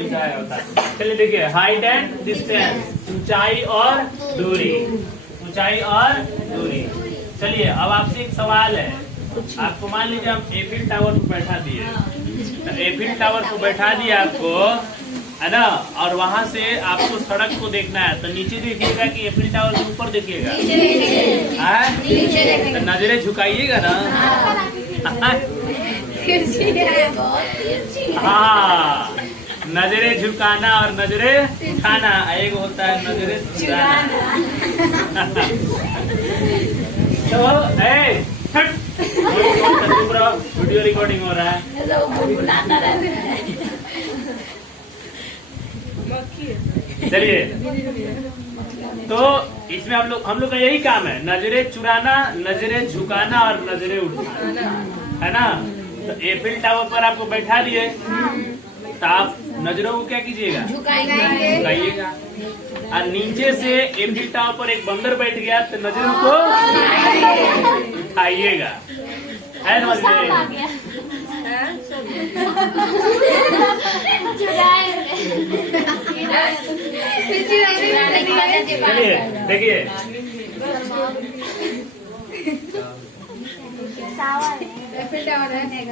बैठाया होता है। चलिए देखिए, हाइट एंड डिस्टेंस, ऊंचाई और दूरी, ऊंचाई और दूरी। चलिए अब आपसे एक सवाल है, आपको मान लीजिए हम एफिल टावर को बैठा दिए, तो एफिल टावर को बैठा दिया आपको, है ना, और वहां से आपको सड़क को देखना है, तो नीचे देखिएगा कि एफिल टावर के ऊपर देखिएगा, तो नजरें झुकाइएगा ना। हाँ, नजरें झुकाना और नजरें उठाना, एक होता है नजरें चुराना। तो वीडियो रिकॉर्डिंग हो रहा है। चलिए, तो इसमें हम लोग का यही काम है, नजरें चुराना, नजरें झुकाना और नजरें उठाना, है ना। तो एफिल टावर पर आपको बैठा दिए, तो आप नजरों को क्या कीजिएगा, झुकाइएगा। और नीचे से एफिल टावर पर एक बंदर बैठ गया, तो नजरों को उठाइएगा, है ना। चलिए देखिए,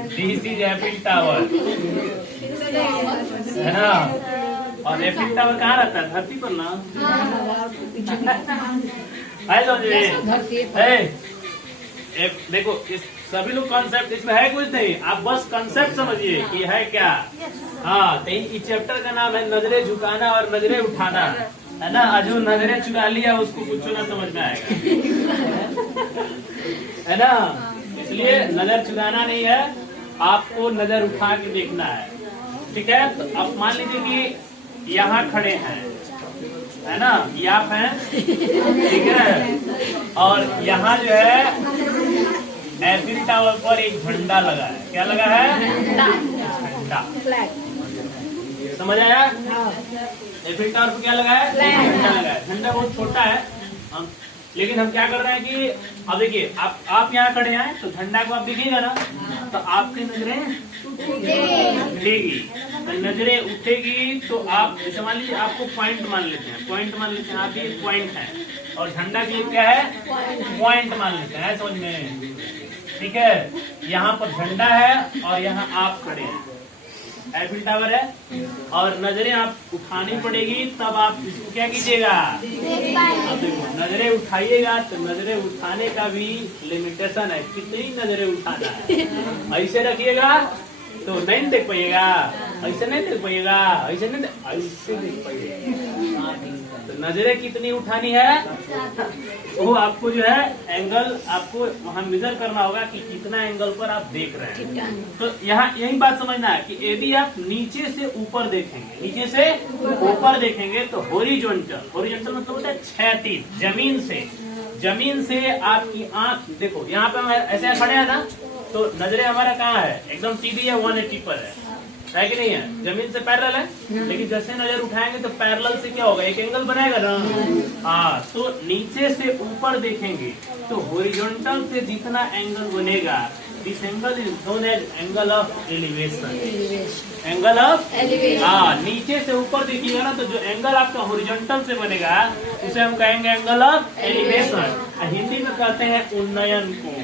दिस इज एफिल टावर, है ना। और एफिल टावर कहाँ रहता है, धरती पर ना। देखो, इस सभी लोग कॉन्सेप्ट इसमें है कुछ नहीं, आप बस कॉन्सेप्ट समझिए कि है क्या। हाँ, तो इस चैप्टर का नाम है नजरें झुकाना और नजरें उठाना, है ना। जो नजरें चुरा लिया उसको कुछ ना समझ में आएगा, है ना। इसलिए नजर चुराना नहीं है, आपको नजर उठा के देखना है, ठीक है। तो आप मान लीजिए कि यहाँ खड़े हैं, है ना, ये आप हैं, ठीक है। और यहाँ जो है एफिल टावर पर एक झंडा लगा है, क्या लगा है, झंडा। समझ आया, एफिल टावर पर क्या लगा है, झंडा लगा है। झंडा बहुत छोटा है, लेकिन हम क्या कर रहे हैं कि अब देखिए, आप यहाँ खड़े हैं, तो झंडा को आप देखिएगा ना, तो आपकी नजरें उठेगी, तो नजरें उठेगी, तो आप जैसे मान लीजिए आपको पॉइंट मान लेते हैं, आप ये पॉइंट है, और झंडा के लिए क्या है, पॉइंट मान लेते हैं, समझ में, ठीक है। यहाँ पर झंडा है और यहाँ आप खड़े हैं, एफिल टावर है, और नजरें आप उठानी पड़ेगी, तब आप इसको क्या कीजिएगा, अब देखो नजरें उठाइएगा, तो नजरें उठाने का भी लिमिटेशन है, कितनी नजरें उठाना है। ऐसे रखिएगा तो नहीं देख पाइएगा, ऐसे नहीं देख पाइएगा, ऐसे देख पाइएगा। तो नजरें कितनी उठानी है, वो आपको जो है एंगल आपको वहाँ मेजर करना होगा कि कितना एंगल पर आप देख रहे हैं। तो यहाँ यही बात समझना है कि यदि आप नीचे से ऊपर देखेंगे, नीचे से ऊपर देखेंगे, तो हॉरिजॉन्टल मतलब होता है क्षैतिज, जमीन से आपकी आंख, देखो यहाँ पे हम ऐसे खड़े हैं ना, तो नजरें हमारा कहाँ है, एकदम सीधी है, 180 पर है कि नहीं है, जमीन से पैरेलल है। लेकिन जैसे नजर उठाएंगे तो पैरेलल से क्या होगा, एक एंगल बनाएगा ना। हाँ, तो नीचे से ऊपर देखेंगे तो हॉरिजॉन्टल से जितना एंगल बनेगा, this angle is known as angle of elevation, angle of elevation. हाँ, नीचे से ऊपर देखिएगा ना, तो जो एंगल आपका हॉरिजॉन्टल से बनेगा उसे हम कहेंगे एंगल ऑफ एलिवेशन। हिंदी में कहते हैं उन्नयन कोण।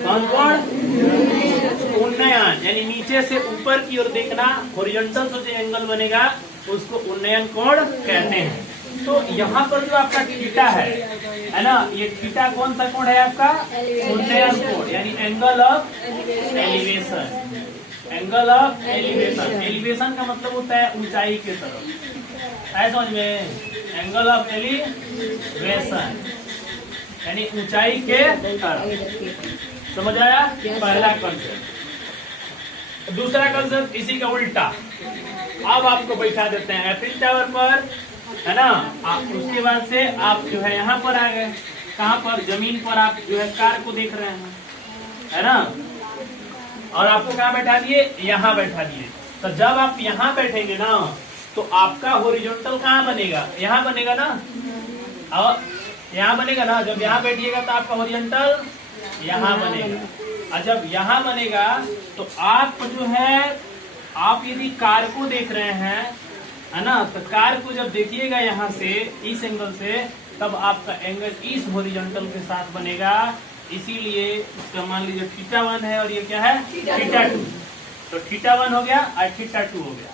कौन कोण, उन्नयन, यानी नीचे से ऊपर की ओर देखना, हॉरिजॉन्टल से जो एंगल बनेगा उसको उन्नयन कोण कहते हैं। तो यहाँ पर जो आपका थीटा है ना, ये थीटा कौन सा कोण है आपका, उन्नयन कोण, यानी angle of elevation, angle of elevation. Elevation का मतलब होता है ऊंचाई के तरफ, ऐसा समझ में, एंगल ऑफ एलिवेशन यानी ऊंचाई के तरफ। समझ आया, पहला कंसेप्ट। दूसरा कंसेप्ट इसी का उल्टा, अब आपको बैठा देते हैं एफिल टावर पर, है ना। उसके बाद से आप जो है यहाँ पर आ गए, कहाँ पर, जमीन पर आप जो है कार को देख रहे हैं, है ना। और आपको कहाँ बैठा दिए, यहाँ बैठा दिए। तो जब आप यहाँ बैठेंगे ना, तो आपका हॉरिजॉन्टल कहाँ बनेगा, यहाँ बनेगा ना, और यहाँ बनेगा ना। जब यहाँ बैठिएगा तो आपका हॉरिजॉन्टल यहाँ बनेगा, और जब यहाँ बनेगा तो आप जो है आप यदि कार को देख रहे हैं, है ना, तो कार को जब देखिएगा यहाँ से इस एंगल से, तब आपका एंगल इस हॉरिजॉन्टल के साथ बनेगा। इसीलिए इसका मान लीजिए θ1 है और ये क्या है θ2। तो θ1 हो गया और θ2 हो गया,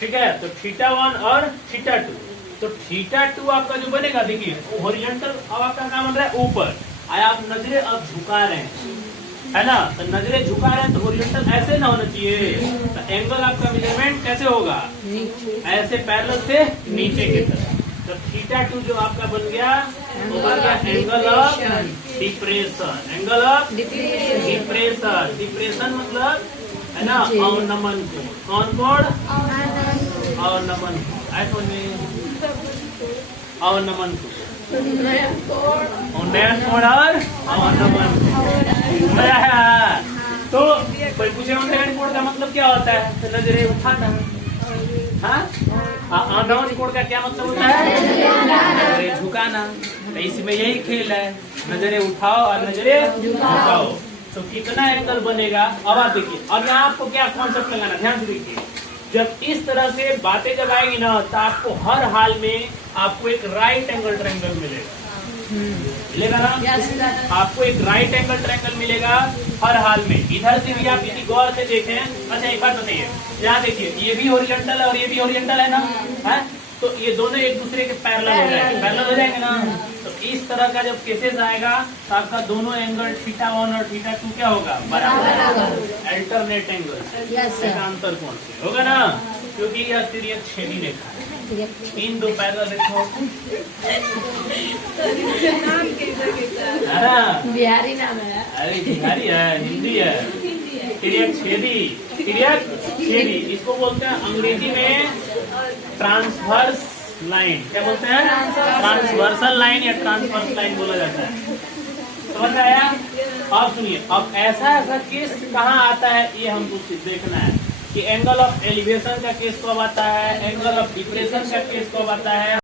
ठीक है। तो θ1 और θ2, तो θ2 आपका जो बनेगा, देखिए हॉरिजॉन्टल अब आपका क्या बन रहा है ऊपर, आप नजरें अब झुका रहे हैं, है ना, तो नजरें झुका रहे हैं तो हॉरिजॉन्टल ऐसे ना होना चाहिए। तो एंगल आपका मेजरमेंट कैसे होगा, ऐसे पैरेलल से नीचे की तरफ। तो θ2 जो आपका बन गया वो बन गया angle of depression, angle of depression. Depression मतलब है ना अवनमन कोण, कौन कोण, अवनमन कोण, ऐसा अवनमन कोण, उन्नयन कोण और अवनमन कोण। तो कोई पूछे उन्नयन कोण का मतलब क्या होता है, तो नजरें उठाना। हाँ, अवनमन कोण का क्या मतलब होता है, नजरें झुकाना। तो इसमें यही खेल है, नजरें उठाओ और नजरें झुकाओ। तो कितना एंगल बनेगा, अब आप देखिए। अब यहाँ आपको क्या कॉन्सेप्ट लगाना, ध्यान से देखिए। जब इस तरह से बातें जब आएगी ना, तो आपको हर हाल में आपको एक राइट एंगल ट्रायंगल मिलेगा, मिलेगा ना, आपको एक राइट एंगल ट्रायंगल मिलेगा हर हाल में। इधर से भी आप यदि गौर से देखें, अच्छा एक बात बताइए, यहाँ देखिए ये भी हॉरिजॉन्टल है और ये भी हॉरिजॉन्टल है ना, है, तो ये दोनों एक दूसरे के पैरेलल हो जाएंगे, पैरेलल हो जाएंगे ना। तो इस तरह का जब केसेस आएगा तो आपका दोनों एंगल θ1 और θ2 क्या होगा, बराबर, अल्टरनेट एंगल, अंतर कोण से होगा ना, क्योंकि यह तिर्यक छेदी रेखा है, इन दो पैरेलल रेखाओं को बिहारी नाम है, अरे बिहारी है, हिंदी है, तिर्यक छेदी, तिर्यक छेदी। इसको बोलते हैं अंग्रेजी में ट्रांसवर्स लाइन, क्या बोलते हैं, ट्रांसवर्सल लाइन या ट्रांसवर्स लाइन बोला जाता है। समझ में आया। अब सुनिए, अब ऐसा केस कहाँ आता है ये हमको देखना है कि एंगल ऑफ एलिवेशन का केस कब आता है, एंगल ऑफ डिप्रेशन का केस कब आता है।